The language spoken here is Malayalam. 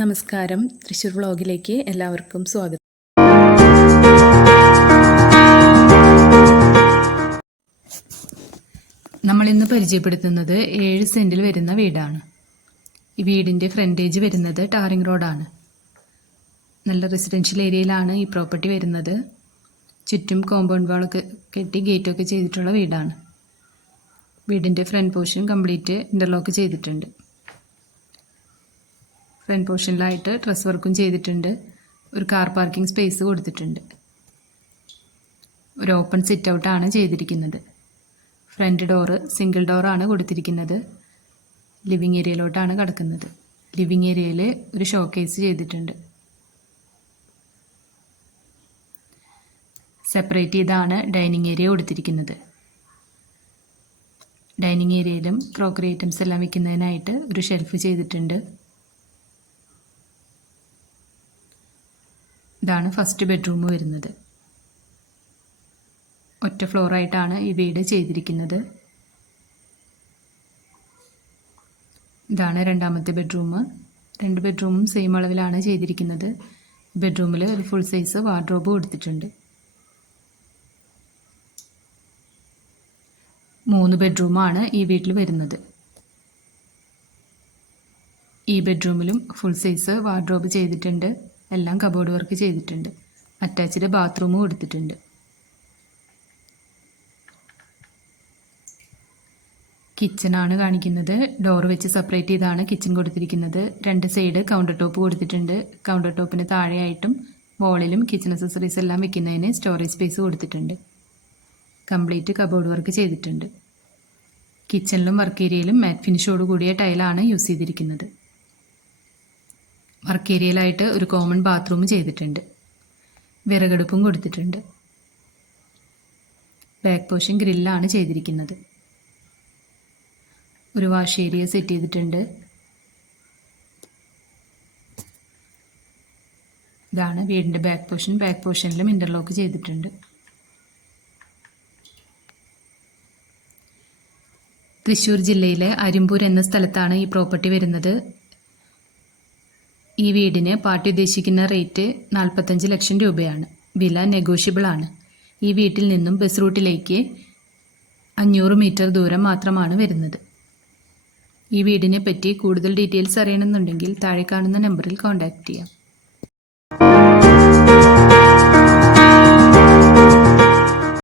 നമസ്കാരം, തൃശ്ശൂർ വ്ളോഗിലേക്ക് എല്ലാവർക്കും സ്വാഗതം. നമ്മളിന്ന് പരിചയപ്പെടുത്തുന്നത് 7 സെൻറ്റിൽ വരുന്ന വീടാണ്. ഈ വീടിൻ്റെ ഫ്രണ്ടേജ് വരുന്നത് ടാറിംഗ് റോഡാണ്. നല്ല റെസിഡൻഷ്യൽ ഏരിയയിലാണ് ഈ പ്രോപ്പർട്ടി വരുന്നത്. ചുറ്റും കോമ്പൗണ്ട് വാളൊക്കെ കെട്ടി ഗേറ്റൊക്കെ ചെയ്തിട്ടുള്ള വീടാണ്. വീടിൻ്റെ ഫ്രണ്ട് പോർഷൻ കംപ്ലീറ്റ് ഇൻ്റർലോക്ക് ചെയ്തിട്ടുണ്ട്. ഫ്രണ്ട് പോർഷനിലായിട്ട് ഡ്രസ് വർക്കും ചെയ്തിട്ടുണ്ട്. ഒരു കാർ പാർക്കിംഗ് സ്പേസ് കൊടുത്തിട്ടുണ്ട്. ഒരു ഓപ്പൺ സിറ്റ് ഔട്ടാണ് ചെയ്തിരിക്കുന്നത്. ഫ്രണ്ട് ഡോറ് സിംഗിൾ ഡോറാണ് കൊടുത്തിരിക്കുന്നത്. ലിവിങ് ഏരിയയിലോട്ടാണ് കിടക്കുന്നത്. ലിവിങ് ഏരിയയിൽ ഒരു ഷോക്കേസ് ചെയ്തിട്ടുണ്ട്. സെപ്പറേറ്റ് ചെയ്താണ് ഡൈനിങ് ഏരിയ കൊടുത്തിരിക്കുന്നത്. ഡൈനിങ് ഏരിയയിലും ക്രോക്കറി ഐറ്റംസ് എല്ലാം വയ്ക്കുന്നതിനായിട്ട് ഒരു ഷെൽഫ് ചെയ്തിട്ടുണ്ട്. ഇതാണ് ഫസ്റ്റ് ബെഡ്റൂം വരുന്നത്. ഒറ്റ ഫ്ലോറായിട്ടാണ് ഈ വീട് ചെയ്തിരിക്കുന്നത്. ഇതാണ് രണ്ടാമത്തെ ബെഡ്റൂം. 2 ബെഡ്റൂമും സെയിം അളവിലാണ് ചെയ്തിരിക്കുന്നത്. ബെഡ്റൂമിൽ ഒരു ഫുൾ സൈസ് വാർഡ്രോബ് കൊടുത്തിട്ടുണ്ട്. 3 ബെഡ്റൂമാണ് ഈ വീട്ടിൽ വരുന്നത്. ഈ ബെഡ്റൂമിലും ഫുൾ സൈസ് വാർഡ്രോബ് ചെയ്തിട്ടുണ്ട്. എല്ലാം കബോർഡ് വർക്ക് ചെയ്തിട്ടുണ്ട്. അറ്റാച്ച്ഡ് ബാത്റൂം കൊടുത്തിട്ടുണ്ട്. കിച്ചണാണ് കാണിക്കുന്നത്. ഡോർ വെച്ച് സെപ്പറേറ്റ് ചെയ്താണ് കിച്ചൺ കൊടുത്തിരിക്കുന്നത്. 2 സൈഡ് കൗണ്ടർ ടോപ്പ് കൊടുത്തിട്ടുണ്ട്. കൗണ്ടർ ടോപ്പിന് താഴെയായിട്ടും വോളിലും കിച്ചൺ അക്സസറീസ് എല്ലാം വെക്കുന്നതിന് സ്റ്റോറേജ് സ്പേസ് കൊടുത്തിട്ടുണ്ട്. കംപ്ലീറ്റ് കബോർഡ് വർക്ക് ചെയ്തിട്ടുണ്ട്. കിച്ചണിലും വർക്ക് ഏരിയയിലും മാറ്റ് ഫിനിഷോട് കൂടിയ ടൈലാണ് യൂസ് ചെയ്തിരിക്കുന്നത്. വർക്ക് ഏരിയയിലായിട്ട് ഒരു കോമൺ ബാത്റൂം ചെയ്തിട്ടുണ്ട്. വിറകടുപ്പും കൊടുത്തിട്ടുണ്ട്. ബാക്ക് പോർഷൻ ഗ്രില്ലാണ് ചെയ്തിരിക്കുന്നത്. ഒരു വാഷ് ഏരിയ സെറ്റ് ചെയ്തിട്ടുണ്ട്. ഇതാണ് വീടിൻ്റെ ബാക്ക് പോർഷൻ. ബാക്ക് പോർഷനിലും ഇൻ്റർലോക്ക് ചെയ്തിട്ടുണ്ട്. തൃശ്ശൂർ ജില്ലയിലെ അരിമ്പൂർ എന്ന സ്ഥലത്താണ് ഈ പ്രോപ്പർട്ടി വരുന്നത്. ഈ വീടിന് പാർട്ടി ഉദ്ദേശിക്കുന്ന റേറ്റ് 45 ലക്ഷം രൂപയാണ്. വില നെഗോഷ്യബിൾ ആണ്. ഈ വീട്ടിൽ നിന്നും ബസ് റൂട്ടിലേക്ക് 500 മീറ്റർ ദൂരം മാത്രമാണ് വരുന്നത്. ഈ വീടിനെ പറ്റി കൂടുതൽ ഡീറ്റെയിൽസ് അറിയണമെന്നുണ്ടെങ്കിൽ താഴെ കാണുന്ന നമ്പറിൽ കോൺടാക്റ്റ് ചെയ്യാം.